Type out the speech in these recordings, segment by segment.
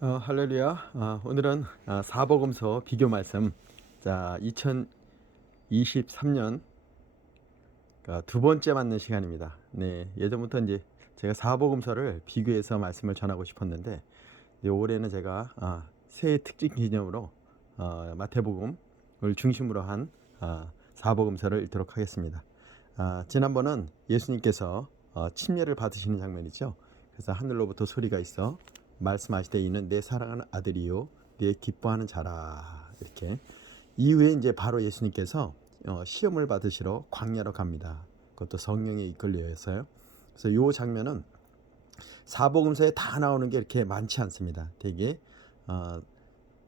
할렐루야. 오늘은 사복음서 비교 말씀. 자, 2023년 두 번째 맞는 시간입니다. 네, 예전부터 이제 제가 사복음서를 비교해서 말씀을 전하고 싶었는데, 이제 올해는 제가 새해 특집 기념으로 마태복음을 중심으로 한 사복음서를 읽도록 하겠습니다. 지난번은 예수님께서 침례를 받으시는 장면이죠. 그래서 하늘로부터 소리가 있어 말씀하시되 이는 내 사랑하는 아들이요 내 기뻐하는 자라. 이렇게 이후에 이제 바로 예수님께서 시험을 받으시러 광야로 갑니다. 그것도 성령에 이끌려서요. 그래서 이 장면은 사복음서에 다 나오는 게 이렇게 많지 않습니다. 되게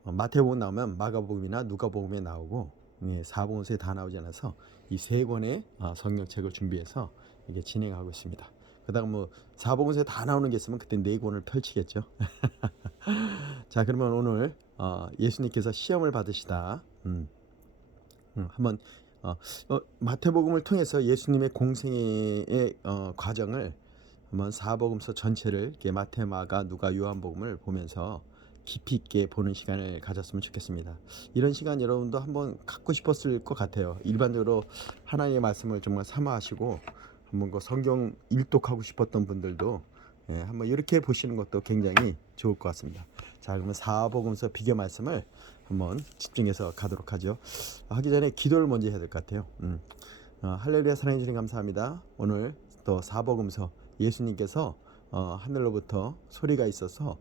마태복음 나오면 마가복음이나 누가복음에 나오고, 사복음서에 다 나오지 않아서 이 세 권의 성경책을 준비해서 이게 진행하고 있습니다. 그다음 뭐 사복음서에 다 나오는 게 있으면 그때 네 권을 펼치겠죠. 자, 그러면 오늘 예수님께서 시험을 받으시다. 한번 마태복음을 통해서 예수님의 공생의 과정을 한번 사복음서 전체를 이렇게 마태, 마가, 누가, 요한복음을 보면서 깊이 있게 보는 시간을 가졌으면 좋겠습니다. 이런 시간 여러분도 한번 갖고 싶었을 것 같아요. 일반적으로 하나님의 말씀을 정말 사모하시고 한번 그 성경 일독하고 싶었던 분들도 한번 이렇게 보시는 것도 굉장히 좋을 것 같습니다. 자, 그러면 사복음서 비교 말씀을 한번 집중해서 가도록 하죠. 하기 전에 기도를 먼저 해야 될 것 같아요. 할렐루야, 사랑해 주님 감사합니다. 오늘 또 사복음서 예수님께서 하늘로부터 소리가 있어서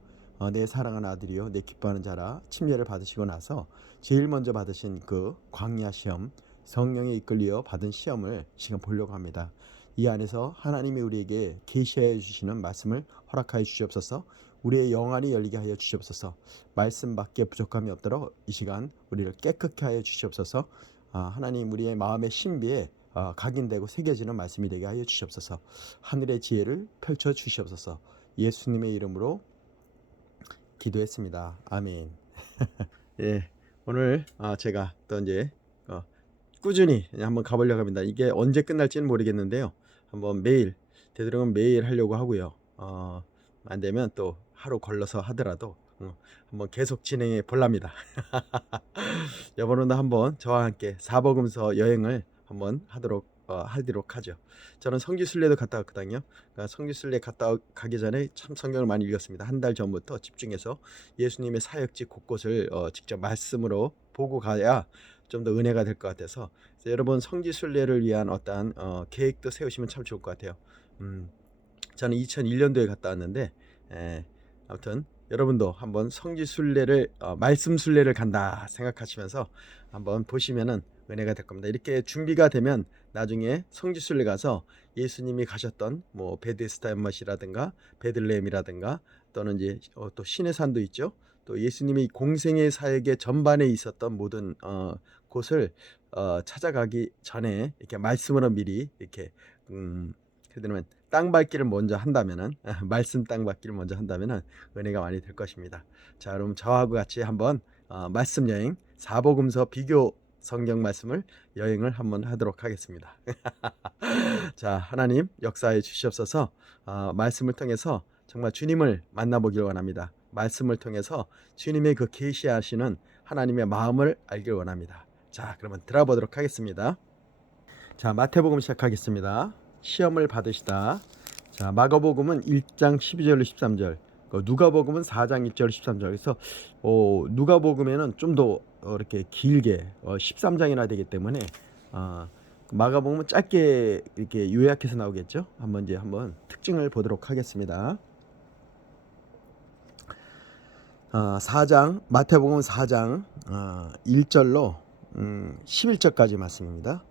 내 사랑하는 아들이요 내 기뻐하는 자라 침례를 받으시고 나서 제일 먼저 받으신 그 광야 시험, 성령에 이끌려 받은 시험을 지금 보려고 합니다. 이 안에서 하나님이 우리에게 계시하여 주시는 말씀을 허락하여 주시옵소서. 우리의 영안이 열리게 하여 주시옵소서. 말씀밖에 부족함이 없도록 이 시간 우리를 깨끗게 하여 주시옵소서. 하나님, 우리의 마음의 신비에 각인되고 새겨지는 말씀이 되게 하여 주시옵소서. 하늘의 지혜를 펼쳐 주시옵소서. 예수님의 이름으로 기도했습니다. 아멘. 예, 오늘 제가 또 이제 꾸준히 한번 가보려고 합니다. 이게 언제 끝날지는 모르겠는데요. 한번 매일, 되도록이면 매일 하려고 하고요. 안 되면 또 하루 걸러서 하더라도 한번 계속 진행해 볼랍니다. 이번에도 한번 저와 함께 사복음서 여행을 한번 하도록 하죠. 저는 성지순례도 갔다 왔거든요. 그러니까 성지순례 갔다 가기 전에 참 성경을 많이 읽었습니다. 한 달 전부터 집중해서 예수님의 사역지 곳곳을 직접 말씀으로 보고 가야 좀 더 은혜가 될 것 같아서, 여러분 성지순례를 위한 어떠한 계획도 세우시면 참 좋을 것 같아요. 저는 2001년도에 갔다 왔는데, 아무튼 여러분도 한번 성지순례를 말씀순례를 간다 생각하시면서 한번 보시면은 은혜가 될 겁니다. 이렇게 준비가 되면 나중에 성지순례 가서 예수님이 가셨던 뭐 베데스다 연못이라든가 베들레헴이라든가 또는 이제 또 시내산도 있죠. 또 예수님이 공생의 사역의 전반에 있었던 모든 곳을 찾아가기 전에 이렇게 말씀으로 미리 이렇게 그러면 땅 밟기를 먼저 한다면은 말씀 땅 밟기를 먼저 한다면은 은혜가 많이 될 것입니다. 자, 그럼 저하고 같이 한번 말씀 여행 사복음서 비교 성경 말씀을 여행을 한번 하도록 하겠습니다. 자, 하나님 역사해 주시옵소서. 말씀을 통해서 정말 주님을 만나보길 원합니다. 말씀을 통해서 주님의 그 계시하시는 하나님의 마음을 알길 원합니다. 자, 그러면 들어보도록 하겠습니다. 자, 마태복음 시작하겠습니다. 시험을 받으시다. 자, 마가복음은 1장 12절로 13절, 누가복음은 4장 1절 13절. 그래서 누가복음에는 좀 더 이렇게 길게 13장이나 되기 때문에 마가복음은 짧게 이렇게 요약해서 나오겠죠. 한번 특징을 보도록 하겠습니다. 4장 마태복음 4장 1절로 11절까지 말씀입니다.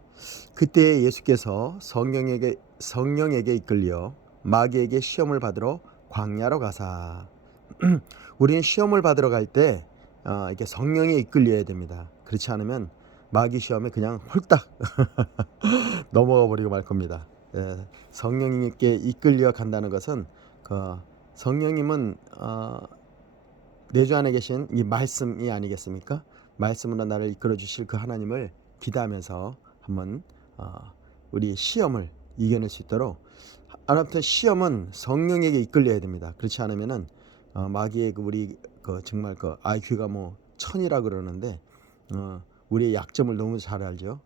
그때 예수께서 성령에게 이끌려 마귀에게 시험을 받으러 광야로 가사. 우리는 시험을 받으러 갈 때 이게 성령에 이끌려야 됩니다. 그렇지 않으면 마귀 시험에 그냥 홀딱 넘어가 버리고 말 겁니다. 성령님께 이끌려 간다는 것은 성령님은 내주 안에 계신 이 말씀이 아니겠습니까? 말씀으로 나를 이끌어 주실 그 하나님을 기대하면서 한번 우리 시험을 이겨낼 수 있도록, 아무튼 시험은 성령에게 이끌려야 됩니다. 그렇지 않으면은 마귀의 우리 정말 IQ가 뭐 1000이라 그러는데 우리의 약점을 너무 잘 알죠.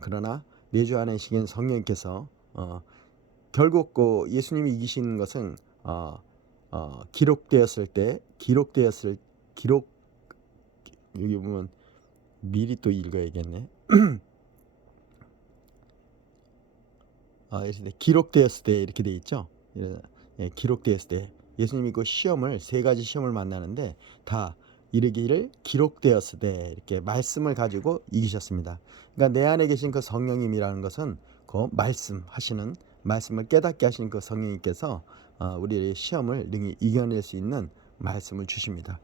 그러나 내주 안에 계신 성령님께서 결국 예수님이 이기신 것은 기록되었을 때 여기 보면 미리 또 읽어야겠네. 이렇게 기록되었을 때 이렇게 돼 있죠. 기록되었을 때 예수님이 그 시험을 세 가지 시험을 만나는데 다 이르기를 기록되었을 때 이렇게 말씀을 가지고 이기셨습니다. 그러니까 내 안에 계신 그 성령님이라는 것은 그 말씀하시는 말씀을 깨닫게 하시는 그 성령님께서 우리의 시험을 능히 이겨낼 수 있는 말씀을 주십니다.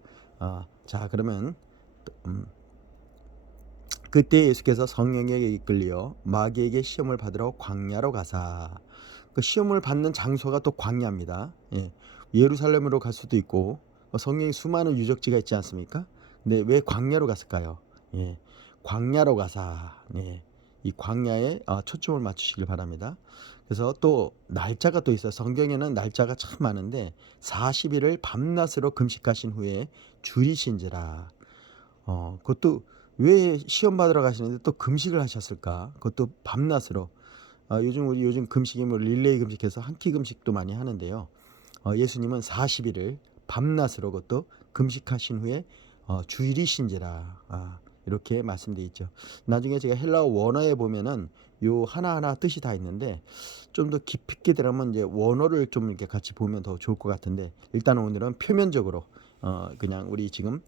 자, 그러면 그때 예수께서 성령에게 이끌려 마귀에게 시험을 받으러 광야로 가사. 그 시험을 받는 장소가 또 광야입니다. 예루살렘으로 갈 수도 있고 성령의 수많은 유적지가 있지 않습니까? 근데 왜 광야로 갔을까요? 광야로 가사. 이 광야에 초점을 맞추시길 바랍니다. 그래서 또 날짜가 또 있어요. 성경에는 날짜가 참 많은데 40일을 밤낮으로 금식하신 후에 줄이신지라. 그것도 왜 시험 받으러 가시는데 또 금식을 하셨을까? 그것도 밤낮으로. 요즘 금식이 뭐 릴레이 금식해서 한 끼 금식도 많이 하는데요. 예수님은 40일을 밤낮으로 그것도 금식하신 후에 줄이신지라. 이렇게 말씀되어 있죠. 나중에 제가 헬라어 원어에 보면은 요 하나하나 뜻이 다 있는데 좀 더 깊이 있게 들어가면 이제 원어를 좀 이렇게 같이 보면 더 좋을 것 같은데 일단 오늘은 표면적으로 그냥 우리 지금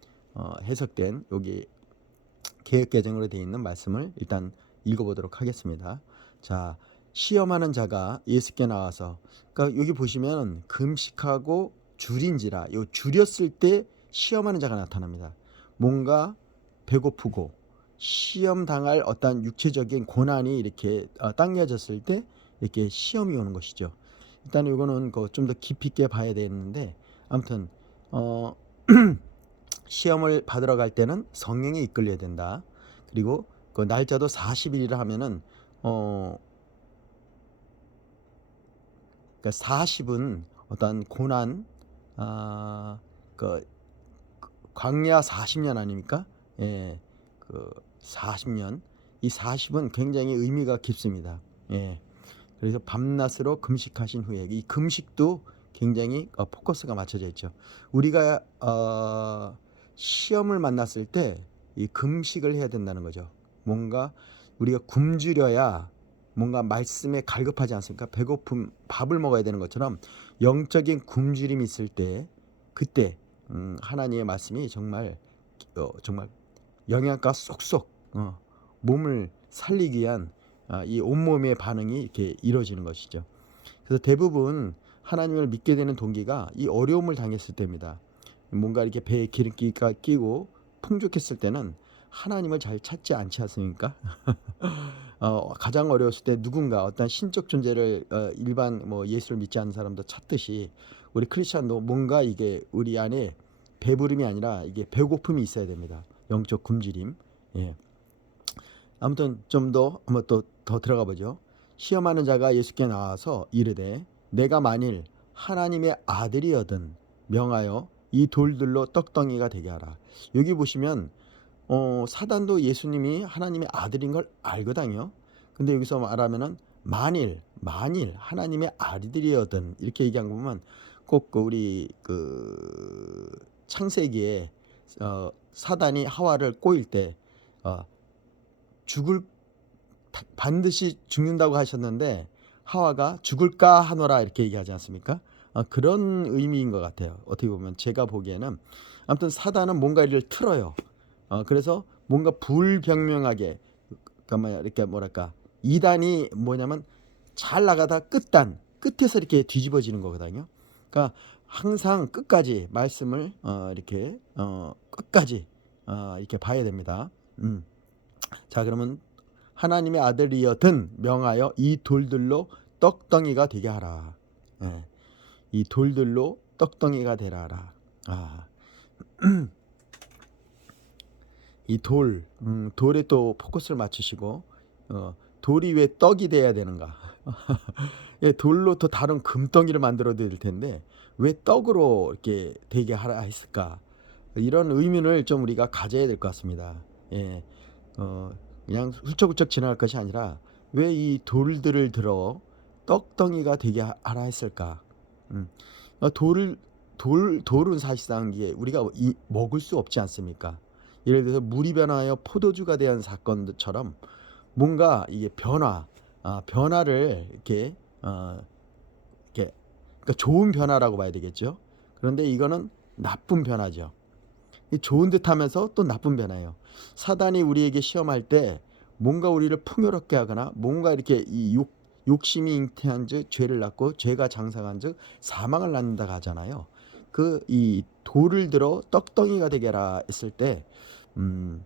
해석된 여기 개역개정으로 되어 있는 말씀을 일단 읽어보도록 하겠습니다. 자, 시험하는 자가 예수께 나와서, 그러니까 여기 보시면 금식하고 줄인지라, 요 줄였을 때 시험하는 자가 나타납니다. 뭔가 배고프고 시험 당할 어떤 육체적인 고난이 이렇게 당겨졌을 때 이렇게 시험이 오는 것이죠. 일단 이거는 좀 더 깊이 있게 봐야 되는데 아무튼 시험을 받으러 갈 때는 성령이 이끌려야 된다. 그리고 그 날짜도 40일이라 하면은 그러니까 40은 어떤 고난 그 광야 40년 아닙니까? 그 40년. 이 40은 굉장히 의미가 깊습니다. 그래서 밤낮으로 금식하신 후에 이 금식도 굉장히 포커스가 맞춰져 있죠. 우리가 시험을 만났을 때 이 금식을 해야 된다는 거죠. 뭔가 우리가 굶주려야 뭔가 말씀에 갈급하지 않습니까? 배고픔, 밥을 먹어야 되는 것처럼 영적인 굶주림이 있을 때 그때 하나님의 말씀이 정말 영양가 쏙쏙 몸을 살리기 위한 이 온몸의 반응이 이렇게 이루어지는 것이죠. 그래서 대부분 하나님을 믿게 되는 동기가 이 어려움을 당했을 때입니다. 뭔가 이렇게 배에 기름기가 끼고 풍족했을 때는 하나님을 잘 찾지 않지 않습니까? 가장 어려웠을 때 누군가 어떤 신적 존재를 일반 뭐 예수를 믿지 않는 사람도 찾듯이 우리 크리스천도 뭔가 이게 우리 안에 배부름이 아니라 이게 배고픔이 있어야 됩니다. 영적 굶주림. 아무튼 좀 더 한번 더 들어가 보죠. 시험하는 자가 예수께 나와서 이르되 내가 만일 하나님의 아들이거든 명하여 이 돌들로 떡덩이가 되게 하라. 여기 보시면 사단도 예수님이 하나님의 아들인 걸 알거든요. 근데 여기서 말하면은 만일 하나님의 아들이거든 이렇게 얘기한 거 보면 꼭 우리 창세기에 사단이 하와를 꼬일 때 반드시 죽는다고 하셨는데 하와가 죽을까 하노라 이렇게 얘기하지 않습니까? 그런 의미인 것 같아요. 어떻게 보면 제가 보기에는 아무튼 사단은 뭔가 이를 틀어요. 그래서 뭔가 불병명하게 이렇게 뭐랄까 이단이 뭐냐면 잘 나가다 끝에서 이렇게 뒤집어지는 거거든요. 그러니까 항상 끝까지 말씀을 이렇게 끝까지 이렇게 봐야 됩니다. 자, 그러면 하나님의 아들이여든 명하여 이 돌들로 떡덩이가 되게 하라. 이 돌들로 떡덩이가 되라 하라. 이 돌에 또 포커스를 맞추시고 돌이 왜 떡이 돼야 되는가? 돌로 또 다른 금덩이를 만들어야 될 텐데 왜 떡으로 이렇게 되게 하라 했을까? 이런 의문을 좀 우리가 가져야 될 것 같습니다. 예, 그냥 훌쩍훌쩍 지나갈 것이 아니라 왜 이 돌들을 들어 떡덩이가 되게 하라 했을까? 음, 돌은 사실상 이게 우리가 먹을 수 없지 않습니까? 예를 들어서 물이 변하여 포도주가 대한 사건처럼 뭔가 이게 변화를 이렇게 이렇게 그러니까 좋은 변화라고 봐야 되겠죠. 그런데 이거는 나쁜 변화죠. 좋은 듯하면서 또 나쁜 변화예요. 사단이 우리에게 시험할 때 뭔가 우리를 풍요롭게 하거나 뭔가 이렇게 욕심이 잉태한즉 죄를 낳고 죄가 장사한즉 사망을 낳는다고 하잖아요. 그 이 돌을 들어 떡덩이가 되게라 했을 때 음,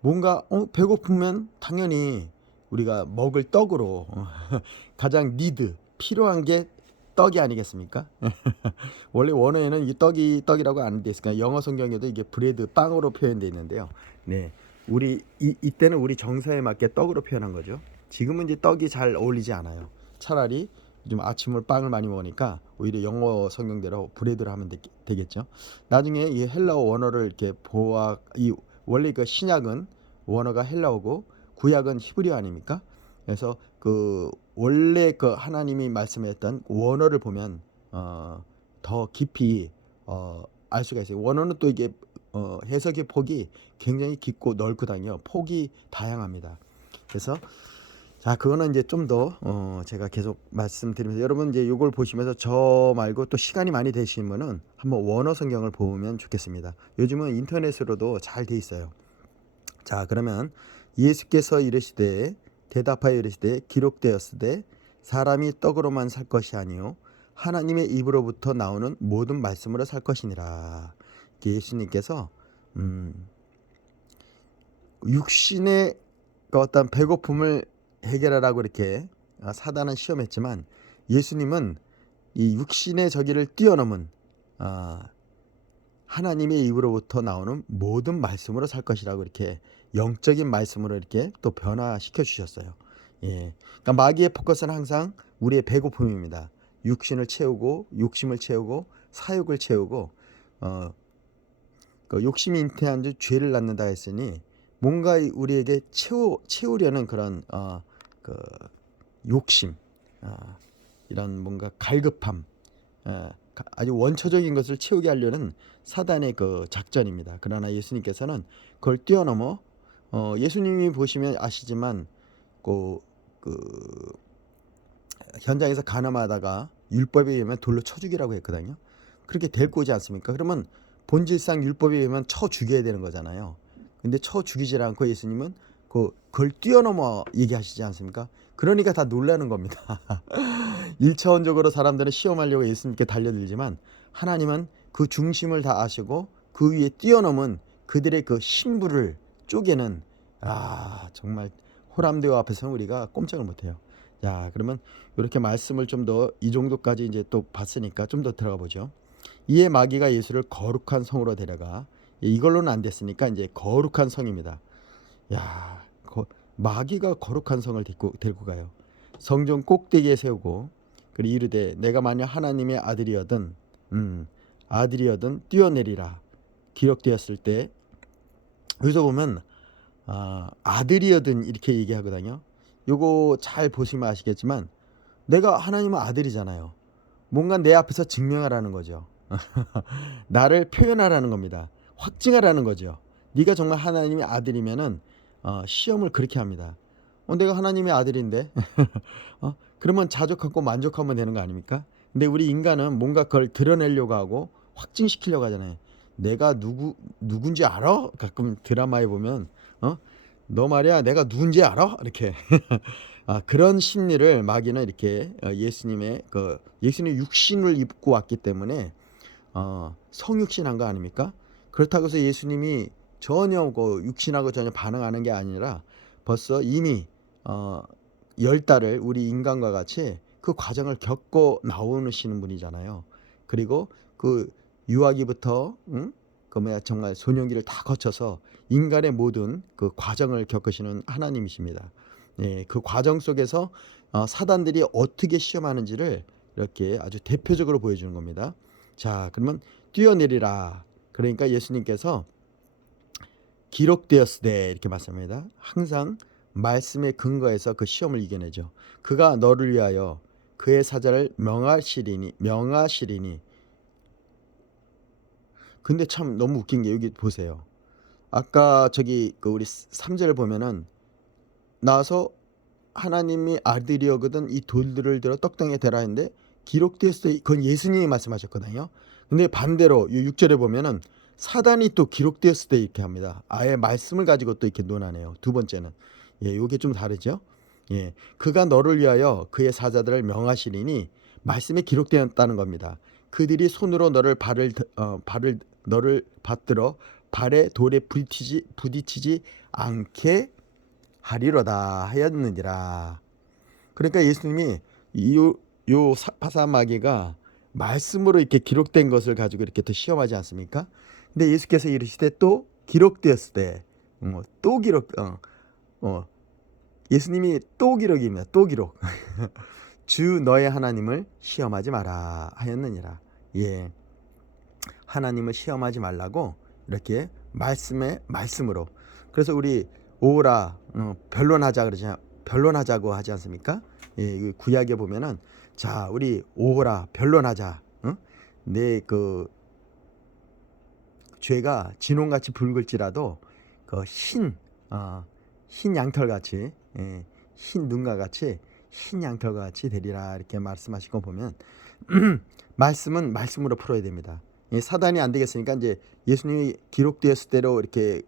뭔가 배고프면 당연히 우리가 먹을 떡으로 가장 필요한 게 떡이 아니겠습니까? 원래 원어에는 이 떡이라고 안 돼 있으니까 영어 성경에도 이게 브레드 빵으로 표현되어 있는데요. 네, 이때는 우리 정서에 맞게 떡으로 표현한 거죠. 지금은 이제 떡이 잘 어울리지 않아요. 차라리 좀 아침을 빵을 많이 먹으니까 오히려 영어 성경대로 브레드를 하면 되겠죠. 나중에 이 헬라어 원어를 이렇게 원래 그 신약은 원어가 헬라어고 구약은 히브리어 아닙니까? 그래서 그 원래 그 하나님이 말씀했던 원어를 보면 더 깊이 알 수가 있어요. 원어는 또 이게 해석의 폭이 굉장히 깊고 넓거든요. 폭이 다양합니다. 그래서 자, 그거는 이제 좀 더 제가 계속 말씀드리면서 여러분 이제 이걸 보시면서 저 말고 또 시간이 많이 되시면은 한번 원어 성경을 보면 좋겠습니다. 요즘은 인터넷으로도 잘 돼 있어요. 자, 그러면 예수께서 이르시되 대답하여 이르시되 기록되었으되 사람이 떡으로만 살 것이 아니요 하나님의 입으로부터 나오는 모든 말씀으로 살 것이니라. 예수님께서 육신의 그 어떤 배고픔을 해결하라고 이렇게 사단은 시험했지만 예수님은 이 육신의 저기를 뛰어넘은 하나님의 입으로부터 나오는 모든 말씀으로 살 것이라고 이렇게 영적인 말씀으로 이렇게 또 변화시켜 주셨어요. 예, 그러니까 마귀의 포커스는 항상 우리의 배고픔입니다. 육신을 채우고 욕심을 채우고 사욕을 채우고 그 욕심이 잉태한 즉 죄를 낳는다 했으니 뭔가 우리에게 채우려는 그런 그 욕심, 이런 뭔가 갈급함, 아주 원초적인 것을 채우게 하려는 사단의 그 작전입니다. 그러나 예수님께서는 그걸 뛰어넘어 예수님이 보시면 아시지만 그 현장에서 가늠하다가 율법에 의하면 돌로 쳐 죽이라고 했거든요. 그렇게 데리고 오지 않습니까? 그러면 본질상 율법에 의하면 쳐 죽여야 되는 거잖아요. 근데 쳐 죽이질 않고 예수님은 그걸 뛰어넘어 얘기하시지 않습니까? 그러니까 다 놀라는 겁니다. 1차원적으로 사람들은 시험하려고 예수님께 달려들지만 하나님은 그 중심을 다 아시고 그 위에 뛰어넘은 그들의 그 신부를 쪼개는 정말 호람대오 앞에서는 우리가 꼼짝을 못해요. 자, 그러면 이렇게 말씀을 좀 더 이 정도까지 이제 또 봤으니까 좀 더 들어가 보죠. 이에 마귀가 예수를 거룩한 성으로 데려가 이걸로는 안 됐으니까 이제 거룩한 성입니다. 야, 마귀가 거룩한 성을 데리고 가요. 성전 꼭대기에 세우고 그리고 이르되 내가 만약 하나님의 아들이여든 뛰어내리라 기록되었을 때 여기서 보면 아들이여든 이렇게 얘기하거든요. 요거 잘 보시면 아시겠지만 내가 하나님의 아들이잖아요. 뭔가 내 앞에서 증명하라는 거죠. 나를 표현하라는 겁니다. 확증하라는 거죠. 네가 정말 하나님의 아들이면은 시험을 그렇게 합니다. 내가 하나님의 아들인데 그러면 자족하고 만족하면 되는 거 아닙니까? 근데 우리 인간은 뭔가 그걸 드러내려고 하고 확증시키려고 하잖아요. 내가 누군지 알아? 가끔 드라마에 보면 너 말이야 내가 누군지 알아? 이렇게 그런 심리를 마귀는 이렇게 예수님 육신을 입고 왔기 때문에 성육신한 거 아닙니까? 그렇다고 해서 예수님이 전혀 육신하고 전혀 반응하는 게 아니라 벌써 이미 10달을 우리 인간과 같이 그 과정을 겪고 나오시는 분이잖아요. 그리고 그 유아기부터 정말 소년기를 다 거쳐서 인간의 모든 그 과정을 겪으시는 하나님이십니다. 예, 그 과정 속에서 사단들이 어떻게 시험하는지를 이렇게 아주 대표적으로 보여주는 겁니다. 자, 그러면 뛰어내리라. 그러니까 예수님께서 기록되었으되 이렇게 말씀합니다. 항상 말씀에 근거해서 그 시험을 이겨내죠. 그가 너를 위하여 그의 사자를 명하시리니. 근데 참 너무 웃긴 게 여기 보세요. 아까 저기 그 우리 3절 보면은 나와서 하나님이 아들이여거든 이 돌들을 들어 떡덩이에 대라 했는데 기록되었을 때 그건 예수님이 말씀하셨거든요. 근데 반대로 6절에 보면은 사단이 또 기록되었을 때 이렇게 합니다. 아예 말씀을 가지고 또 이렇게 논하네요. 두 번째는. 예, 요게 좀 다르죠. 예. 그가 너를 위하여 그의 사자들을 명하시리니 말씀에 기록되었다는 겁니다. 그들이 손으로 너를 받들어 발에 돌에 부딪히지 않게 하리로다 하였느니라. 그러니까 예수님이 요 파사마귀가 말씀으로 이렇게 기록된 것을 가지고 이렇게 또 시험하지 않습니까? 근데 예수께서 이르시되 또 기록되었을 때, 또 기록, 예수님이 또 기록입니다. 또 기록. 주 너의 하나님을 시험하지 마라 하였느니라. 예, 하나님을 시험하지 말라고 이렇게 말씀으로. 그래서 우리 오라 변론하자 그러잖아요. 변론하자고 하지 않습니까? 예, 구약에 보면은 자 우리 오라 변론하자. 내 그 죄가 진홍같이 붉을지라도 그 흰 양털같이 흰 눈과 같이 흰 양털과 같이 되리라 이렇게 말씀하신 거 보면 말씀은 말씀으로 풀어야 됩니다. 사단이 안 되겠으니까 이제 예수님이 기록되었을 대로 이렇게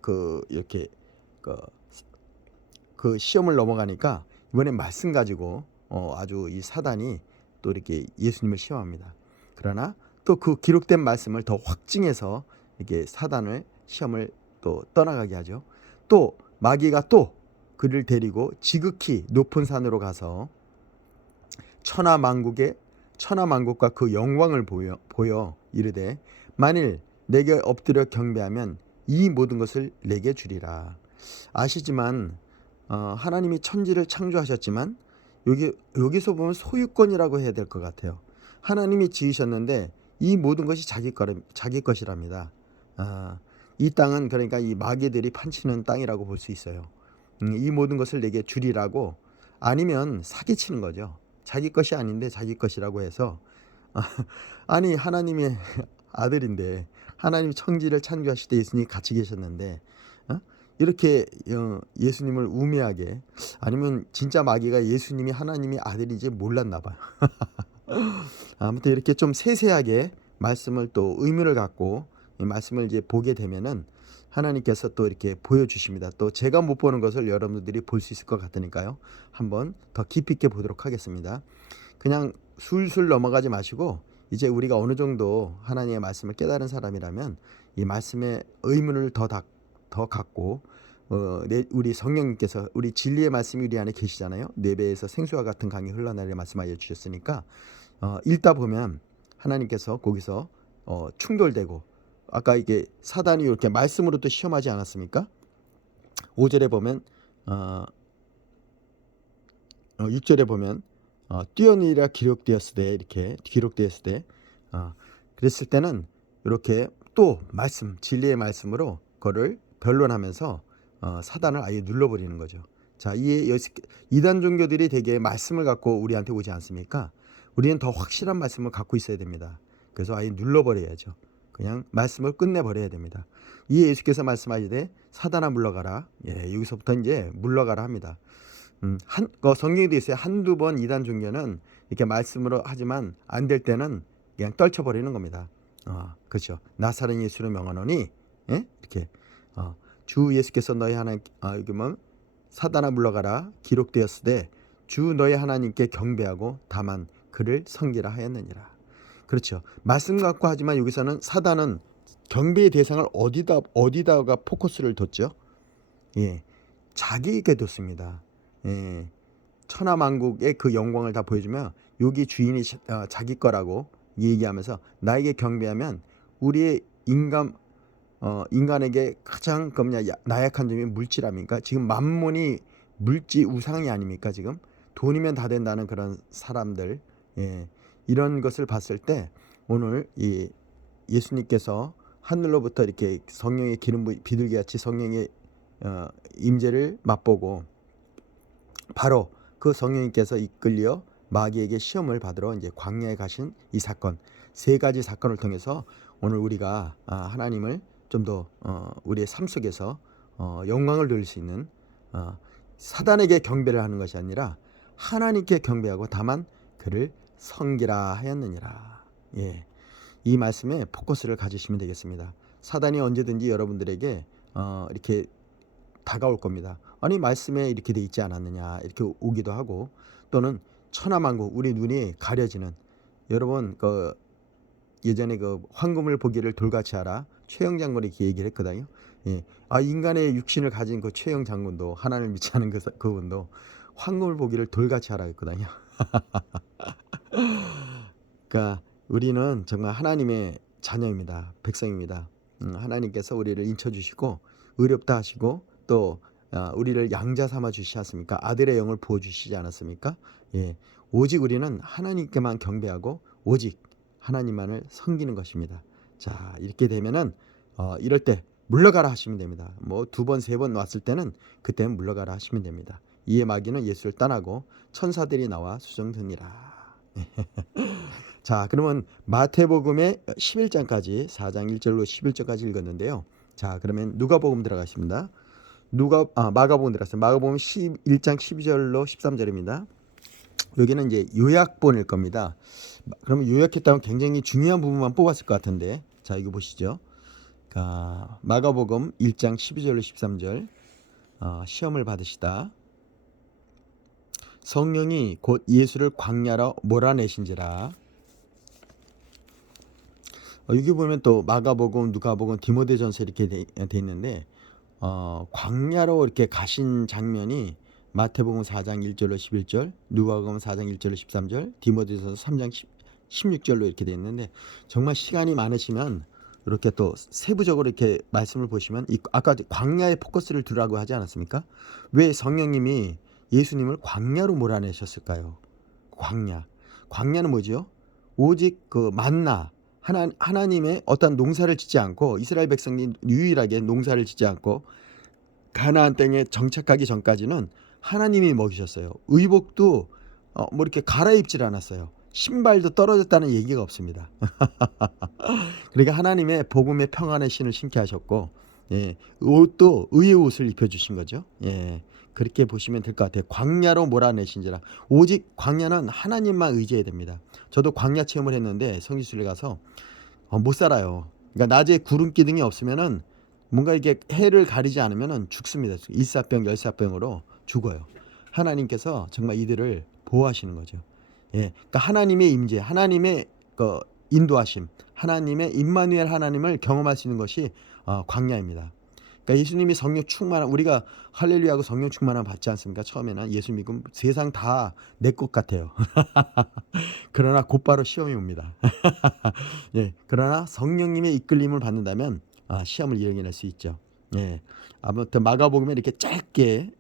그 시험을 넘어가니까 이번에 말씀 가지고 아주 이 사단이 또 이렇게 예수님을 시험합니다. 그러나 또 그 기록된 말씀을 더 확증해서 이렇게 사단을 시험을 또 떠나가게 하죠. 또 마귀가 또 그를 데리고 지극히 높은 산으로 가서 천하만국과 그 영광을 보여 이르되 만일 내게 엎드려 경배하면 이 모든 것을 내게 주리라. 아시지만 하나님이 천지를 창조하셨지만 여기서 보면 소유권이라고 해야 될 것 같아요. 하나님이 지으셨는데 이 모든 것이 자기 것이랍니다. 이 땅은 그러니까 이 마귀들이 판치는 땅이라고 볼 수 있어요. 이 모든 것을 내게 주리라고 아니면 사기치는 거죠. 자기 것이 아닌데 자기 것이라고 해서 아니 하나님의 아들인데 하나님이 천지를 창조하실 때 예수님이 같이 계셨는데 이렇게 예수님을 우매하게 아니면 진짜 마귀가 예수님이 하나님의 아들인지 몰랐나 봐요. 아무튼 이렇게 좀 세세하게 말씀을 또 의미를 갖고 이 말씀을 이제 보게 되면은 하나님께서 또 이렇게 보여주십니다. 또 제가 못 보는 것을 여러분들이 볼 수 있을 것 같으니까요. 한번 더 깊이 있게 보도록 하겠습니다. 그냥 술술 넘어가지 마시고 이제 우리가 어느 정도 하나님의 말씀을 깨달은 사람이라면 이 말씀의 의문을 더 갖고 우리 성령님께서 우리 진리의 말씀이 우리 안에 계시잖아요. 내 배에서 생수와 같은 강이 흘러나리라 말씀하여 주셨으니까 읽다 보면 하나님께서 거기서 충돌되고 아까 이게 사단이 이렇게 말씀으로 또 시험하지 않았습니까? 5절에 보면 6절에 보면 뛰어내리라 기록되었으되 이렇게 기록되었을 때 그랬을 때는 이렇게 또 말씀 진리의 말씀으로 그거를 변론하면서 사단을 아예 눌러버리는 거죠. 자, 이단 종교들이 되게 말씀을 갖고 우리한테 오지 않습니까? 우리는 더 확실한 말씀을 갖고 있어야 됩니다. 그래서 아예 눌러버려야죠. 그냥 말씀을 끝내버려야 됩니다. 이 예수께서 말씀하시되 사단아 물러가라. 예, 여기서부터 이제 물러가라 합니다. 성경에 되어 있어요. 한두 번 이단 종교는 이렇게 말씀으로 하지만 안 될 때는 그냥 떨쳐버리는 겁니다. 그렇죠. 나사렛 예수를 명하노니 예? 이렇게 주 예수께서 너희 하나님 여기 뭐 사단아 물러가라 기록되었으되 주 너희 하나님께 경배하고 다만 그를 섬기라 하였느니라. 그렇죠. 말씀 갖고 하지만 여기서는 사단은 경배의 대상을 어디다가 포커스를 뒀죠? 예, 자기에게 뒀습니다. 예, 천하만국의 그 영광을 다 보여주면 여기 주인이 자기 거라고 얘기하면서 나에게 경배하면 우리의 인간에게 가장 나약한 점이 물질 아닙니까? 지금 만몬이 물질 우상이 아닙니까? 지금 돈이면 다 된다는 그런 사람들. 예, 이런 것을 봤을 때 오늘 이 예수님께서 하늘로부터 이렇게 성령의 기름 비둘기 같이 성령의 임재를 맛보고 바로 그 성령님께서 이끌려 마귀에게 시험을 받으러 이제 광야에 가신 이 사건, 세 가지 사건을 통해서 오늘 우리가 하나님을 좀 더 우리의 삶 속에서 영광을 돌릴 수 있는, 사단에게 경배를 하는 것이 아니라 하나님께 경배하고 다만 그를 섬기라 하였느니라. 예, 이 말씀에 포커스를 가지시면 되겠습니다. 사단이 언제든지 여러분들에게 이렇게 다가올 겁니다. 아니 말씀에 이렇게 돼 있지 않았느냐 이렇게 오기도 하고, 또는 천하만국 우리 눈이 가려지는, 여러분 그 예전에 그 황금을 보기를 돌같이 하라 최영 장군이 이렇게 얘기를 했거든요. 예. 인간의 육신을 가진 그 최영 장군도, 하나님을 믿지 않은 그분도 황금을 보기를 돌같이 하라 했거든요. 그러니까 우리는 정말 하나님의 자녀입니다. 백성입니다. 하나님께서 우리를 인쳐주시고 의롭다 하시고 또 우리를 양자 삼아 주시지 않습니까? 아들의 영을 부어주시지 않았습니까? 예, 오직 우리는 하나님께만 경배하고 오직 하나님만을 섬기는 것입니다. 자, 이렇게 되면은 이럴 때 물러가라 하시면 됩니다. 뭐 2번 3번 왔을 때는 그때는 물러가라 하시면 됩니다. 이에 마귀는 예수를 떠나고 천사들이 나와 수정드니라. 자, 그러면 마태복음의 11장까지 4장 1절로 11절까지 읽었는데요. 자, 그러면 누가복음 들어가십니다. 마가복음 들어갔어요. 마가복음 11장 12절로 13절입니다. 여기는 이제 요약본일 겁니다. 그러면 요약했다면 굉장히 중요한 부분만 뽑았을 것 같은데, 자, 이거 보시죠. 마가복음 1장 12절로 13절. 시험을 받으시다. 성령이 곧 예수를 광야로 몰아내신지라. 여기 보면 또 마가복음, 누가복음, 디모데전서 이렇게 돼 있는데, 광야로 이렇게 가신 장면이 마태복음 4장 1절로 11절, 누가복음 4장 1절로 13절, 디모데전서 3장 16절로 이렇게 돼 있는데, 정말 시간이 많으시면 이렇게 또 세부적으로 이렇게 말씀을 보시면, 아까 광야에 포커스를 두라고 하지 않았습니까? 왜 성령님이 예수님을 광야로 몰아내셨을까요? 광야는 뭐죠? 오직 그 만나, 하나님의 어떤 농사를 짓지 않고, 이스라엘 백성이 유일하게 농사를 짓지 않고 가나안 땅에 정착하기 전까지는 하나님이 먹이셨어요. 의복도 뭐 이렇게 갈아입질 않았어요. 신발도 떨어졌다는 얘기가 없습니다. 그러니까 하나님의 복음의 평안의 신을 신게 하셨고, 예, 옷도 의의 옷을 입혀주신 거죠. 예, 그렇게 보시면 될 것 같아요. 광야로 몰아내신지라. 오직 광야는 하나님만 의지해야 됩니다. 저도 광야 체험을 했는데 성지순례 가서 못 살아요. 그러니까 낮에 구름 기둥이 없으면은, 뭔가 이게 해를 가리지 않으면은 죽습니다. 일사병 열사병으로 죽어요. 하나님께서 정말 이들을 보호하시는 거죠. 예, 그러니까 하나님의 임재, 하나님의 그 인도하심, 하나님의 임마누엘 하나님을 경험할 수 있는 것이 광야입니다. 그러니까 예수님이 성령 충만한, 우리가 할렐루야하고 성령 충만함 받지 않습니까? 처음에는 예수 믿으면 세상 다 내 것 같아요. 그러나 곧바로 시험이 옵니다. 예, 그러나 성령님의 이끌림을 받는다면 시험을 이겨낼 수 있죠. 예, 아무튼 마가복음에 이렇게 짧게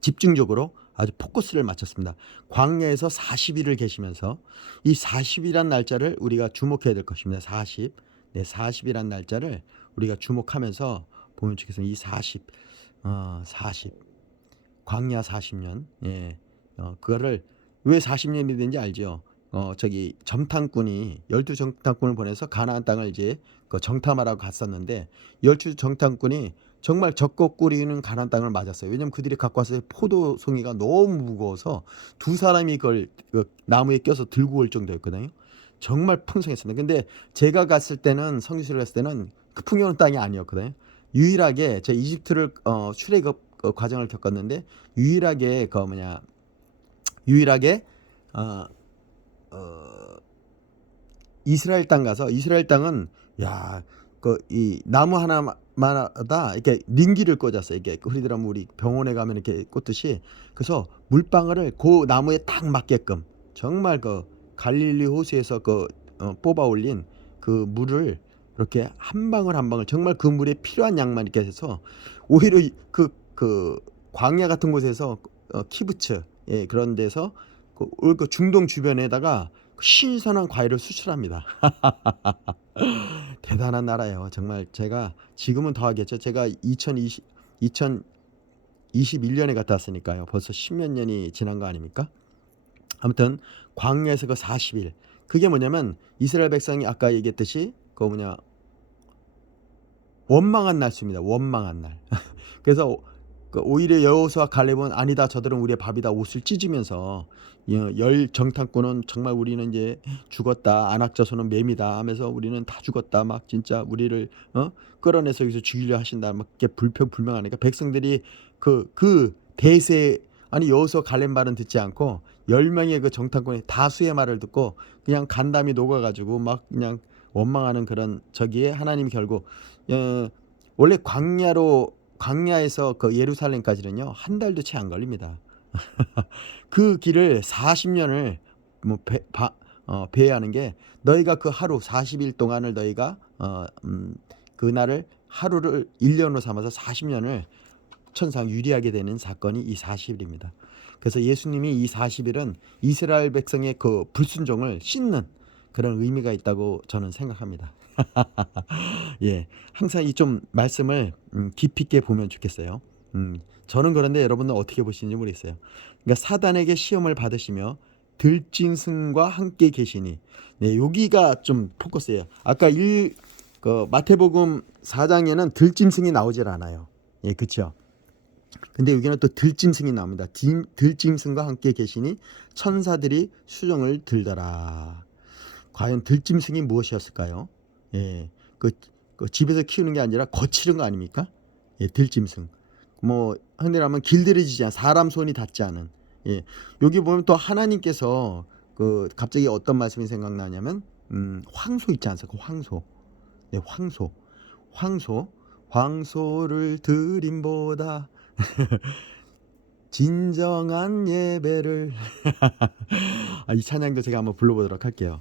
집중적으로 아주 포커스를 맞췄습니다. 광야에서 40일을 계시면서 이 40이란 날짜를 우리가 주목해야 될 것입니다. 40이란 날짜를 우리가 주목하면서 보면 좋겠습니다. 이 40 광야 40년. 예, 그거를 왜 40년이 된지 알죠? 점탕꾼이 12정탐꾼을 보내서 가나안 땅을 이제 그 정탐하라고 갔었는데, 12정탐꾼이 정말 적고 꾸리는 가나안 땅을 맞았어요. 왜냐하면 그들이 갖고 왔을 때 포도송이가 너무 무거워서 2사람이 그걸 나무에 껴서 들고 올 정도였거든요. 정말 풍성했습니다. 근데 제가 갔을 때는, 성지순례 갔을 때는 그 풍요로운 땅이 아니었거든요. 유일하게 제가 이집트를 출애굽 과정을 겪었는데, 유일하게 이스라엘 땅 가서, 이스라엘 땅은 이 나무 하나마다 이렇게 링기를 꽂았어요. 이게 흔히들 우리 병원에 가면 이렇게 꽂듯이. 그래서 물방울을 그 나무에 딱 맞게끔, 정말 그 갈릴리 호수에서 뽑아 올린 그 물을 이렇게 한 방울 한 방울, 정말 그 물에 필요한 양만 이렇게 해서, 오히려 그 광야 같은 곳에서 키부츠, 예, 그런 데서 그 중동 주변에다가 신선한 과일을 수출합니다. 대단한 나라예요. 정말 제가 지금은 더 하겠죠. 제가 2021년에 갔다 왔으니까요. 벌써 10몇 년이 지난 거 아닙니까? 아무튼 광야에서 그 40일. 그게 뭐냐면 이스라엘 백성이 아까 얘기했듯이 그 뭐냐 원망한 날수입니다. 원망한 날. 그래서 오히려 여호수아 갈렙은 아니다 저들은 우리의 밥이다 옷을 찢으면서 열 정탐꾼은 정말 우리는 이제 죽었다 안악 자손은 뱀이다 하면서 우리는 다 죽었다 막 진짜 우리를 끌어내서 여기서 죽이려 하신다 막 이렇게 불평불명하니까 백성들이 그 대세 아니 여호수아 갈렙 말은 듣지 않고 10명의 그 정탐꾼의 다수의 말을 듣고 그냥 간담이 녹아가지고 막 그냥 원망하는 그런 저기에 하나님이 결국 원래 광야에서 그 예루살렘까지는요 한 달도 채 안 걸립니다. 그 길을 40년을 뭐 배회하는 게 너희가 그 하루 40일 동안을 너희가 그날을 하루를 1년으로 삼아서 40년을 천상 유리하게 되는 사건이 이 40일입니다. 그래서 예수님이 이 40일은 이스라엘 백성의 그 불순종을 씻는 그런 의미가 있다고 저는 생각합니다. 예, 항상 이 좀 말씀을 깊이 있게 보면 좋겠어요. 저는 그런데 여러분은 어떻게 보시는지 모르겠어요. 그러니까 사단에게 시험을 받으시며 들짐승과 함께 계시니, 네, 여기가 좀 포커스예요. 아까 그 마태복음 4장에는 들짐승이 나오질 않아요. 예, 그렇죠. 근데 여기는 또 들짐승이 나옵니다. 들짐승과 함께 계시니 천사들이 수종을 들더라. 과연 들짐승이 무엇이었을까요? 예, 그 집에서 키우는 게 아니라 거칠은 거 아닙니까? 예, 들짐승. 뭐 흔히라면 길들여지지 않은 사람 손이 닿지 않은. 예, 여기 보면 또 하나님께서 그 갑자기 어떤 말씀이 생각나냐면 황소 있지 않습니까? 황소. 네, 황소를 드림보다 진정한 예배를 이 찬양도 제가 한번 불러보도록 할게요.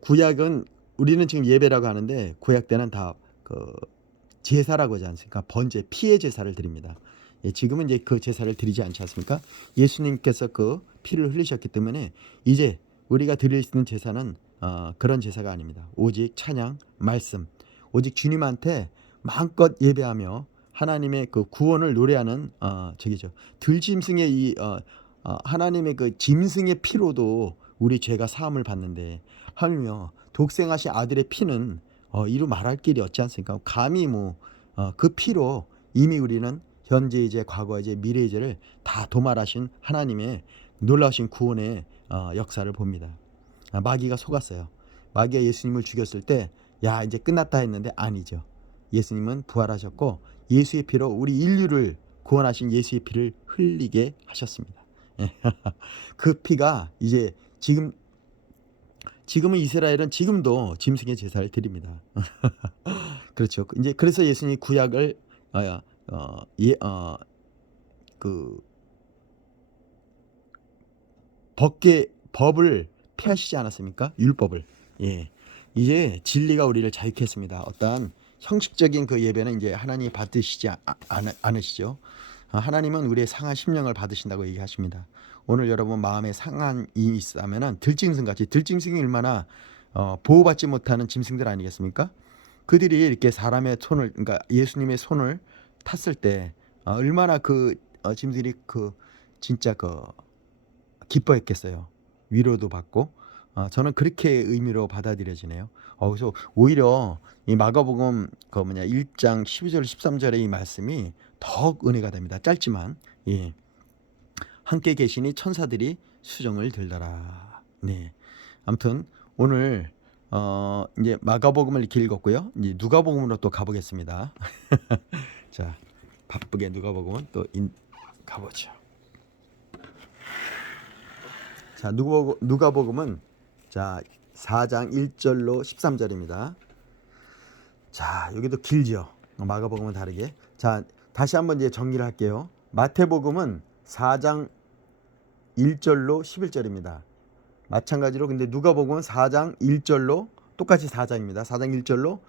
구약은 우리는 지금 예배라고 하는데 구약 때는 다 제사라고 하지 않습니까? 번제 피의 제사를 드립니다. 예, 지금은 이제 그 제사를 드리지 않지 않습니까? 예수님께서 그 피를 흘리셨기 때문에 이제 우리가 드릴 수 있는 제사는 그런 제사가 아닙니다. 오직 찬양, 말씀, 오직 주님한테 마음껏 예배하며 하나님의 그 구원을 노래하는 저기죠. 들짐승의 이 하나님의 그 짐승의 피로도 우리 죄가 사함을 받는데 하물며 독생하신 아들의 피는 이루 말할 길이 없지 않습니까? 감히 그 피로 이미 우리는 현재의 죄, 과거의 죄, 미래의 죄를 다 도말하신 하나님의 놀라우신 구원의 역사를 봅니다. 마귀가 속았어요. 마귀가 예수님을 죽였을 때 야 이제 끝났다 했는데 아니죠. 예수님은 부활하셨고 예수의 피로 우리 인류를 구원하신 예수의 피를 흘리게 하셨습니다. 그 피가 이제 지금은 이스라엘은 지금도 짐승의 제사를 드립니다. 그렇죠. 이제 그래서 예수님이 구약을 법을 폐하시지 않았습니까? 율법을. 예. 이제 진리가 우리를 자유케 했습니다. 어떠한 형식적인 그 예배는 이제 하나님이 받으시지 않으시죠. 하나님은 우리의 상한 심령을 받으신다고 얘기하십니다. 오늘 여러분 마음에 상한이 있다면은 들짐승같이 들짐승이 얼마나 보호받지 못하는 짐승들 아니겠습니까? 그들이 이렇게 사람의 손을 그러니까 예수님의 손을 탔을 때 얼마나 그 짐승들이 진짜 기뻐했겠어요. 위로도 받고 저는 그렇게 의미로 받아들여지네요. 그래서 오히려 이 마가복음 1장 12절 13절의 이 말씀이 더욱 은혜가 됩니다. 짧지만 예. 함께 계시니 천사들이 수종을 들더라. 네. 아무튼 오늘 이제 마가복음을 이렇게 읽었고요. 이제 누가복음으로 또 가보겠습니다. 자, 바쁘게 누가복음은 또 가보죠. 자, 누가복음은 자 4장 1절로 13절입니다. 자, 여기도 길죠. 마가복음은 다르게. 자, 다시 한번 이제 정리를 할게요. 마태복음은 4장 1절로 11절입니다. 마찬가지로 근데 누가복음은 4장 1절로 똑같이 4장입니다. 4장 1절로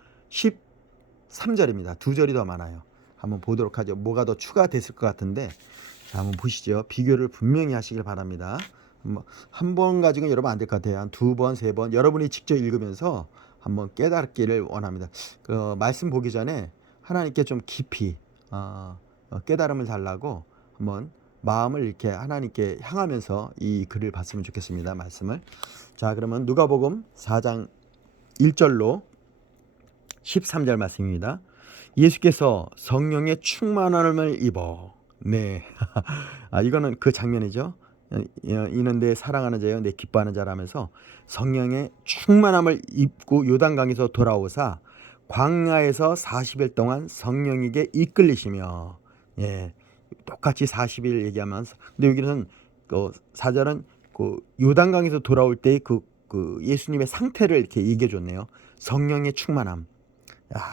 13절입니다. 두 절이 더 많아요. 한번 보도록 하죠. 뭐가 더 추가됐을 것 같은데 자, 한번 보시죠. 비교를 분명히 하시길 바랍니다. 한 번 가지고는 여러분 안 될 것 같아요. 한 두 번, 세 번 여러분이 직접 읽으면서 한번 깨닫기를 원합니다. 그 말씀 보기 전에 하나님께 좀 깊이 깨달음을 달라고 한번 마음을 이렇게 하나님께 향하면서 이 글을 봤으면 좋겠습니다. 말씀을. 자, 그러면 누가복음 4장 1절로 13절 말씀입니다. 예수께서 성령의 충만함을 입어. 네. 이거는 그 장면이죠. 이는 내 사랑하는 자여 내 기뻐하는 자라면서 성령의 충만함을 입고 요단강에서 돌아오사 광야에서 40일 동안 성령에게 이끌리시며, 예, 똑같이 40일 얘기하면서, 근데 여기는 그 4절은 그 요단강에서 돌아올 때 그 예수님의 상태를 이렇게 얘기해 줬네요. 성령의 충만함.